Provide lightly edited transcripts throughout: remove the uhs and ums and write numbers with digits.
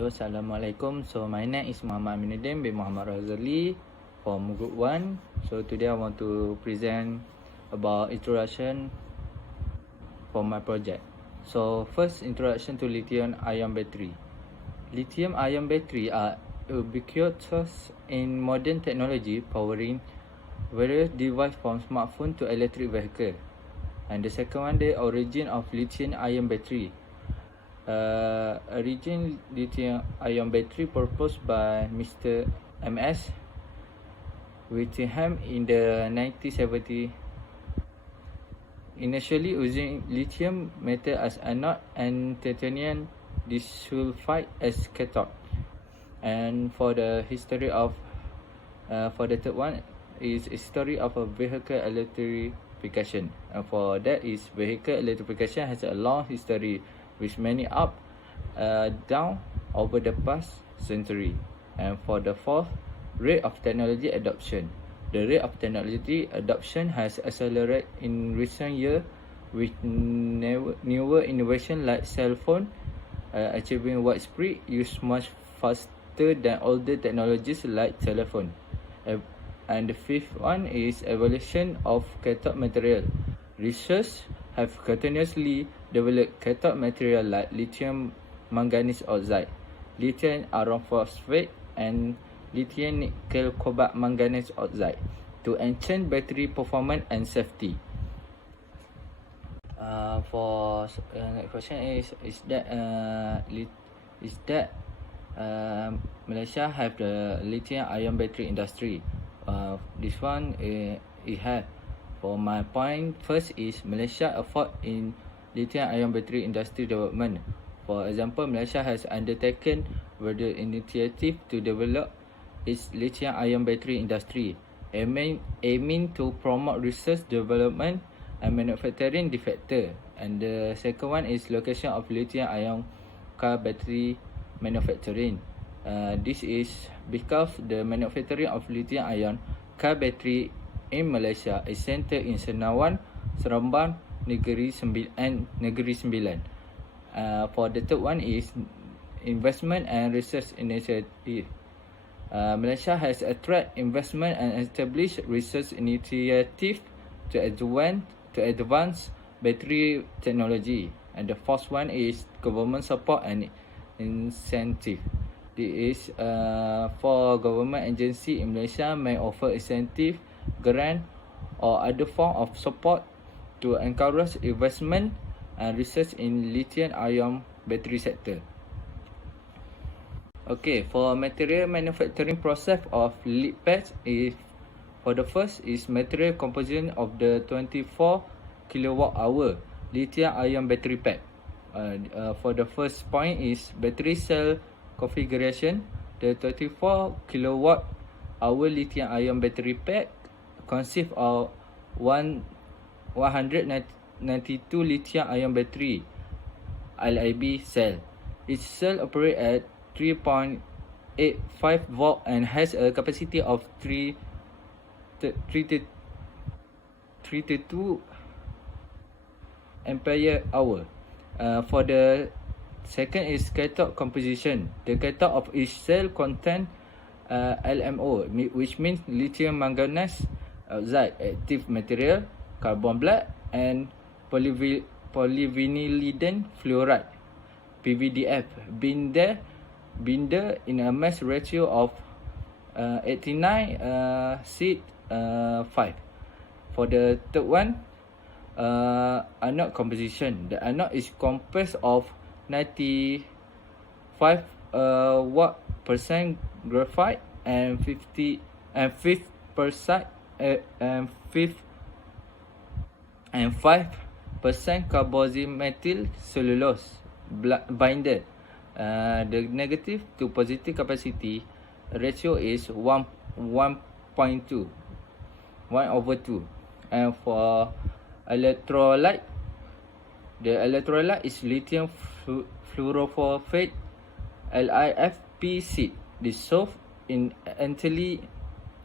Hello, Assalamualaikum. So my name is Muhammad Aminuddin bin Muhammad Razali from Group 1. So today I want to present about introduction for my project. So first, introduction to lithium-ion battery. Lithium-ion battery are ubiquitous in modern technology, powering various devices from smartphone to electric vehicle. And the second one, the origin of lithium-ion battery. Origin lithium-ion battery proposed by Mr. M.S. Lithium in the 1970s. Initially using lithium metal as anode and titanium disulfide as cathode. And for the history of, for the third one is history of a vehicle electrification. And for that is vehicle electrification has a long history with many up, down over the past century. And for the fourth, rate of technology adoption. The rate of technology adoption has accelerated in recent years with newer innovation like cell phone, achieving widespread use much faster than older technologies like telephone. And the fifth one is evolution of cathode material. Research have continuously developed cathode material like lithium manganese oxide, lithium iron phosphate, and lithium nickel cobalt manganese oxide to enhance battery performance and safety. For next question is that Malaysia have the lithium-ion battery industry? This one it have. For my point, first is Malaysia effort in lithium-ion battery industry development. For example, Malaysia has undertaken various initiatives to develop its lithium-ion battery industry, aiming to promote research, development, and manufacturing the factor. And the second one is location of lithium-ion car battery manufacturing. This is because the manufacturing of lithium-ion car battery in Malaysia is centered in Senawan, Seremban, Negeri Sembilan. For the third one is investment and research initiative. Malaysia has attracted investment and established research initiative to advance battery technology. And the fourth one is government support and incentive. This is for government agency in Malaysia may offer incentive, grant, or other form of support to encourage investment and research in lithium-ion battery sector. Okay, for material manufacturing process of lead pads is, for the first is material composition of the 24 kWh lithium-ion battery pack. For the first point is battery cell configuration. The 24 kWh lithium-ion battery pack consists of 192 lithium-ion battery LIB cell. Each cell operates at 3.85 volt and has a capacity of 32 ampere hour. For the second is cathode composition. The cathode of each cell contain LMO, which means lithium manganese oxide active material, carbon black, and polyvinylidene fluoride (PVDF) binder in a mass ratio of 89:5. For the third one, anode composition. The anode is composed of 95% graphite and 5% carboxymethyl cellulose binder. The negative to positive capacity ratio is 1.2, 1/2. And for electrolyte, the electrolyte is lithium fluorophosphate LiFePC dissolved in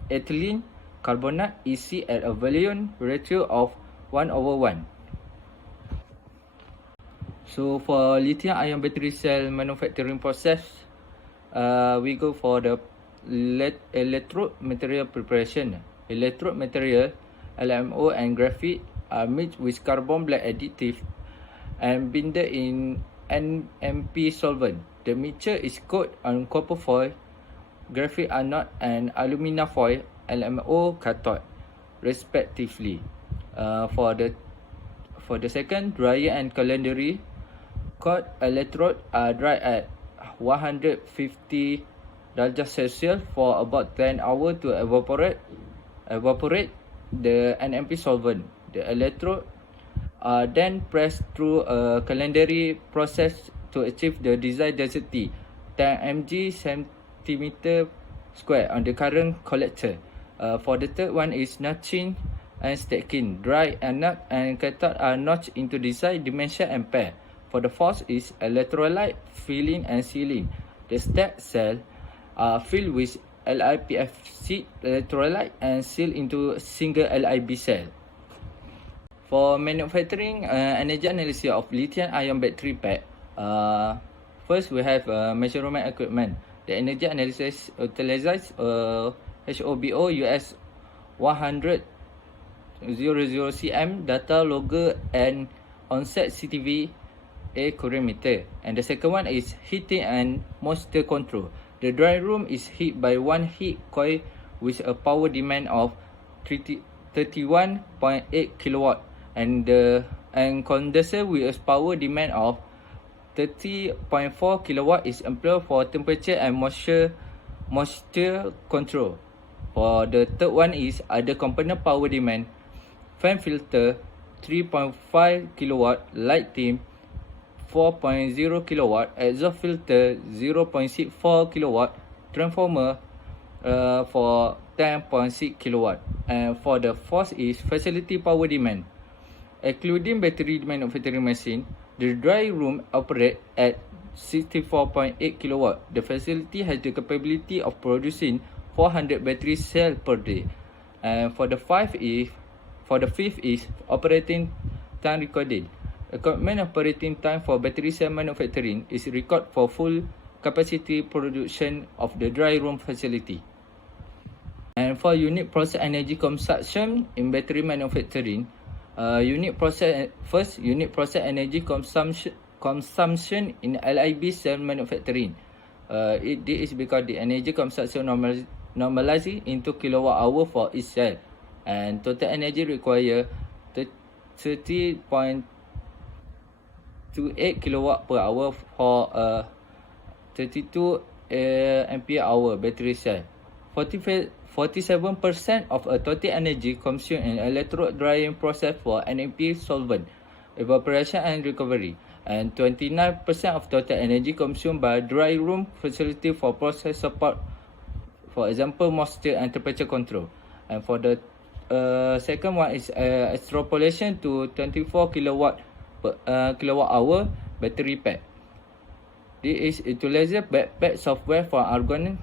ethylene carbonate EC at a volume ratio of 1/1. So for lithium-ion battery cell manufacturing process, we go for the electrode material preparation. Electrode material, LMO and graphite are mixed with carbon black additive and binded in NMP solvent. The mixture is coated on copper foil, graphite anode and alumina foil, LMO cathode, respectively. For the second, dryer and culinary, cold electrode are dried at 150 darjah Celsius for about 10 hours to evaporate the NMP solvent. The electrode are then pressed through a culinary process to achieve the desired density 10 mg centimeter square on the current collector. For the third one is notching and stacking. Dry anode and cathode are notched into desired dimension and pair. For the fourth is electrolyte filling and sealing. The stacked cell are filled with LiPF6 electrolyte and sealed into a single LiB cell. For manufacturing energy analysis of lithium-ion battery pack, first we have measurement equipment. The energy analysis utilizes HOBO US 100 00cm data logger and onset CTV a colorimeter. And the second one is heating and moisture control. The dry room is heated by one heat coil with a power demand of 31.8 kilowatt and condenser with a power demand of 30.4 kilowatt is employed for temperature and moisture control. For the third one is other component power demand. Fan filter 3.5 kilowatt, lighting 4.0 kilowatt, exhaust filter 0.64 kilowatt, transformer for 10.6 kilowatt. And for the fourth is facility power demand. Including battery manufacturing machine, the dry room operates at 64.8 kilowatt. The facility has the capability of producing 400 battery cells per day. And for the fifth is operating time recording. Equipment operating time for battery cell manufacturing is recorded for full capacity production of the dry room facility. And for unit process energy consumption in battery manufacturing, unit process energy consumption in LIB cell manufacturing. This is because the energy consumption normalizes into kilowatt hour for each cell, and total energy required 30.28 kilowatt per hour for a 32 ampere hour battery cell. 47% of a total energy consumed in electrode drying process for NMP solvent, evaporation and recovery, and 29% of total energy consumed by dry room facility for process support, for example moisture and temperature control. And for the second one is extrapolation to 24 kilowatt hour battery pack. This is utilizes backpack software for Argonne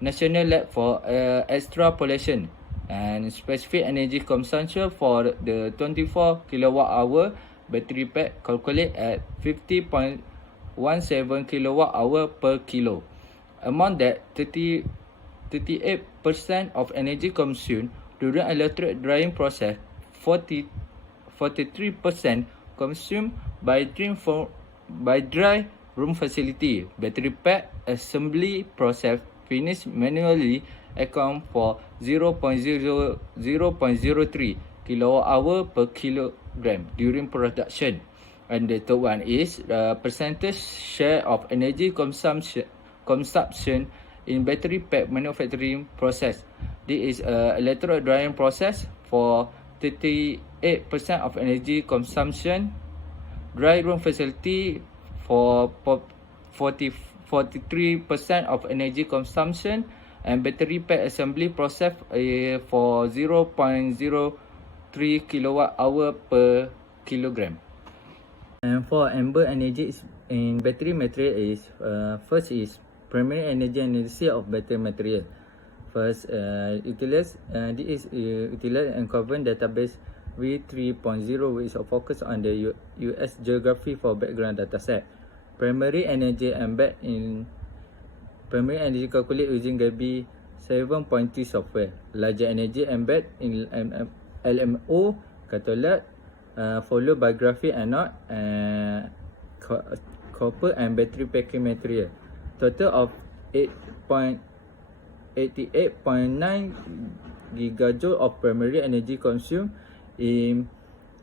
National Lab for extrapolation, and specific energy consumption for the 24 kilowatt hour battery pack calculate at 50.17 kilowatt hour per kilo. Among that, 38% of energy consumed during electrode drying process, 43% consumed by dry room facility. Battery pack assembly process finished manually account for 0.03 kilowatt hour per kilogram during production. And the third one is percentage share of energy consumption in battery pack manufacturing process. This is electrode drying process for 38% of energy consumption, dry room facility for 43% of energy consumption, and battery pack assembly process for 0.03 kilowatt hour per kilogram. And for amber energy in battery material is first is primary energy analysis of battery material. First, utilize and cover database V3.0, which is focus on the US geography for background dataset. Primary energy embed in Primary energy calculate using Gabi 7.3 software. Larger energy embed in LMO cathode, followed by graphite anode, copper and battery packing material. Total of 88.9 gigajoule of primary energy consumed in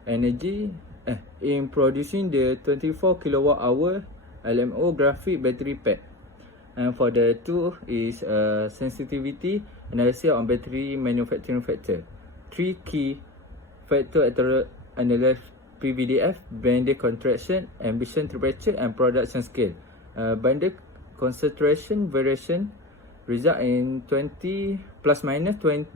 in producing the 24 kilowatt hour LMO graphite battery pack. And for the two is sensitivity analysis on battery manufacturing factor. 3 key factor analyze PVDF, binder contraction, ambition temperature and production scale. Binder concentration variation result in 20 plus minus 20%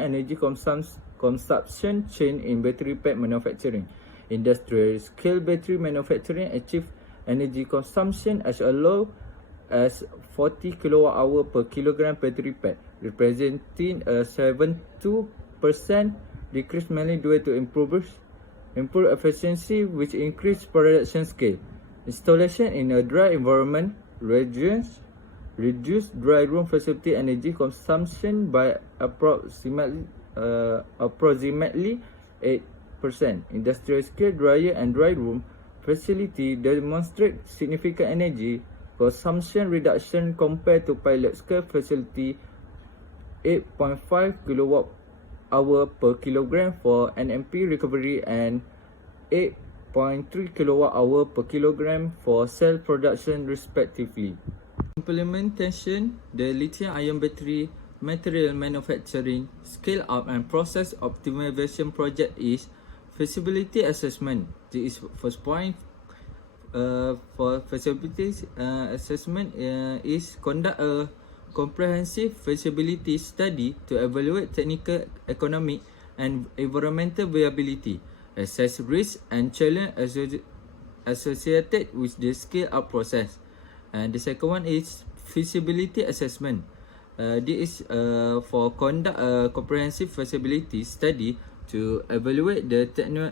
energy consumption change in battery pack manufacturing. Industrial scale battery manufacturing achieve energy consumption as low as 40 kilowatt hour per kilogram battery pack, representing a 72% decrease mainly due to improved efficiency which increase production scale. Installation in a dry environment reduce dry room facility energy consumption by approximately 8%. Industrial scale dryer and dry room facility demonstrate significant energy consumption reduction compared to pilot scale facility 8.5 kilowatt hour per kilogram for NMP recovery and 8.3 kilowatt hour per kilogram for cell production respectively. Implementation, the lithium-ion battery material manufacturing scale up and process optimization project is feasibility assessment. This is first point. For feasibility assessment is conduct a comprehensive feasibility study to evaluate technical, economic and environmental viability, assess risk and challenge associated with the scale up process. And the second one is feasibility assessment. This is for conduct a comprehensive feasibility study to evaluate the technical,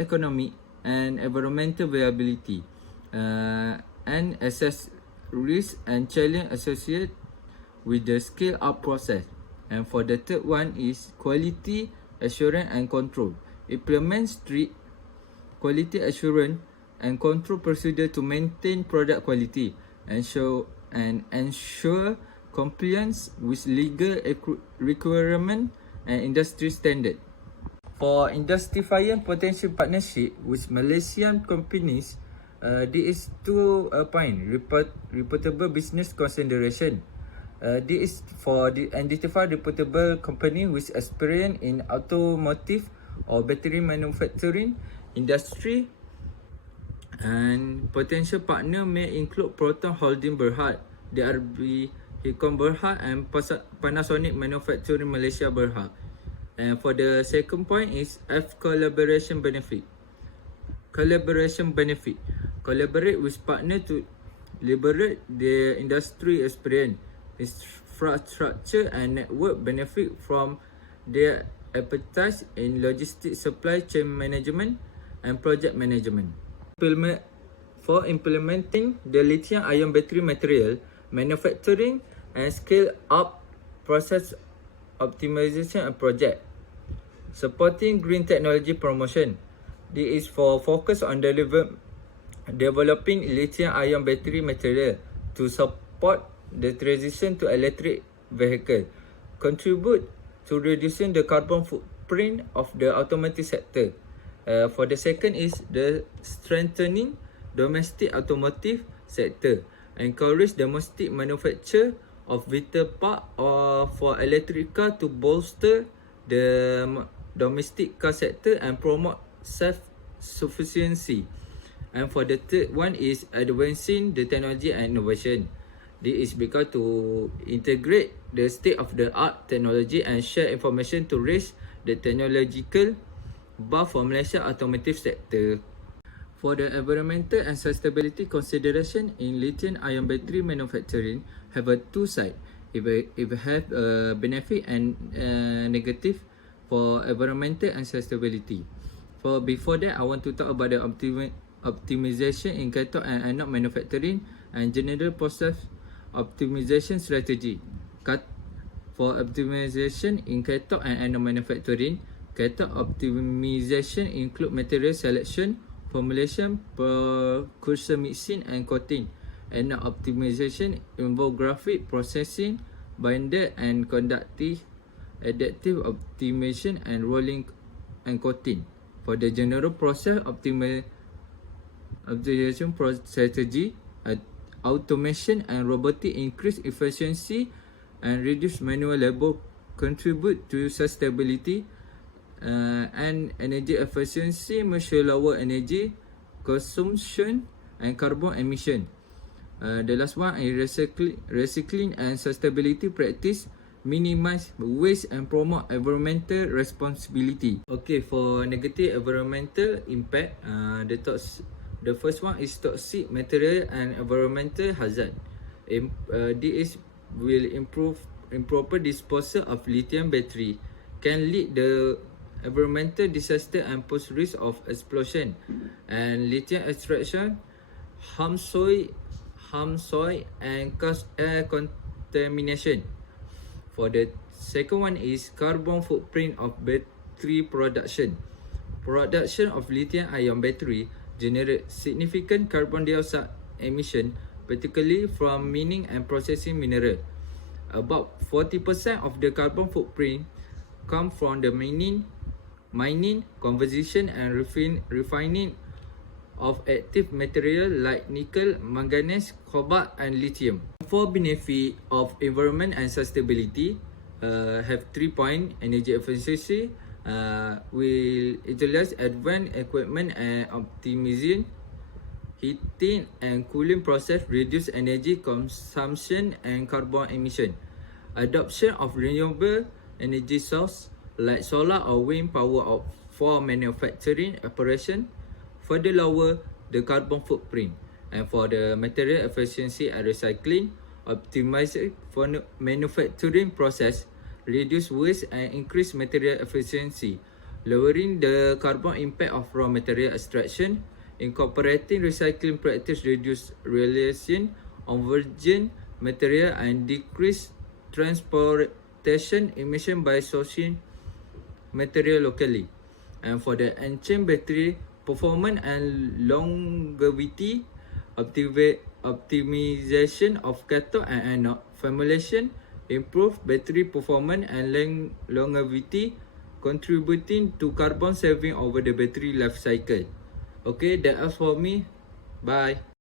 economic and environmental viability and assess risk and challenge associated with the scale up process. And for the third one is quality assurance and control. Implement strict quality assurance and control procedure to maintain product quality and ensure compliance with legal requirement and industry standard. For identifying potential partnership with Malaysian companies, there is two point reputable business consideration. This is for the identify reputable company with experience in automotive or battery manufacturing industry, and potential partner may include Proton Holding Berhad, DRB Hikon Berhad and Panasonic Manufacturing Malaysia Berhad. And for the second point is F collaboration benefit. Collaborate with partner to liberate their industry experience, infrastructure and network benefit from their expertise in logistics, supply chain management and project management. For implementing the lithium-ion battery material manufacturing and scale up process optimization and project. Supporting green technology promotion. This is for focus on developing lithium-ion battery material to support the transition to electric vehicle. Contribute to reducing the carbon footprint of the automotive sector. For the second is the strengthening domestic automotive sector. Encourage domestic manufacture of vital part or for electric car to bolster the domestic car sector and promote self-sufficiency. And for the third one is advancing the technology and innovation. This is because to integrate the state-of-the-art technology and share information to raise the technological bar for Malaysia automotive sector. For the environmental and sustainability consideration in lithium-ion battery manufacturing have a two side. It have a benefit and negative for environmental and sustainability. Before that, I want to talk about the optimization in cathode and anode manufacturing and general process optimization strategy. For optimization in cathode and anode manufacturing, cathode optimization include material selection, formulation, precursor mixing and coating. Anode optimization involve graphic processing, binder and conductive, adaptive optimization and rolling and coating. For the general process optimization strategy, automation and robotic increase efficiency and reduce manual labor, contribute to sustainability, and energy efficiency, measure lower energy consumption and carbon emission. The last one is recycling and sustainability practice, minimize waste and promote environmental responsibility. Okay, for negative environmental impact, the first one is toxic material and environmental hazard. This will improve improper disposal of lithium battery, can lead the environmental disaster and pose risk of explosion, and lithium extraction harm soil and cause air contamination. For the second one is carbon footprint of battery production. Production of lithium-ion battery generate significant carbon dioxide emission, particularly from mining and processing mineral. About 40% of the carbon footprint come from the mining, conversion and refining of active material like nickel, manganese, cobalt and lithium. For benefit of environment and sustainability, have 3 points. Energy efficiency, will utilize advanced equipment and optimizing heating and cooling process, reduce energy consumption and carbon emission. Adoption of renewable energy source like solar or wind power for manufacturing operation further lower the carbon footprint. And for the material efficiency and recycling, optimize for manufacturing process, reduce waste and increase material efficiency, lowering the carbon impact of raw material extraction. Incorporating recycling practice reduce reliance on virgin material and decrease transportation emission by sourcing material locally. And for the unchained battery performance and longevity, optimization of cathode and anode formulation improve battery performance and longevity, contributing to carbon saving over the battery life cycle. Okay, that's all for me. Bye.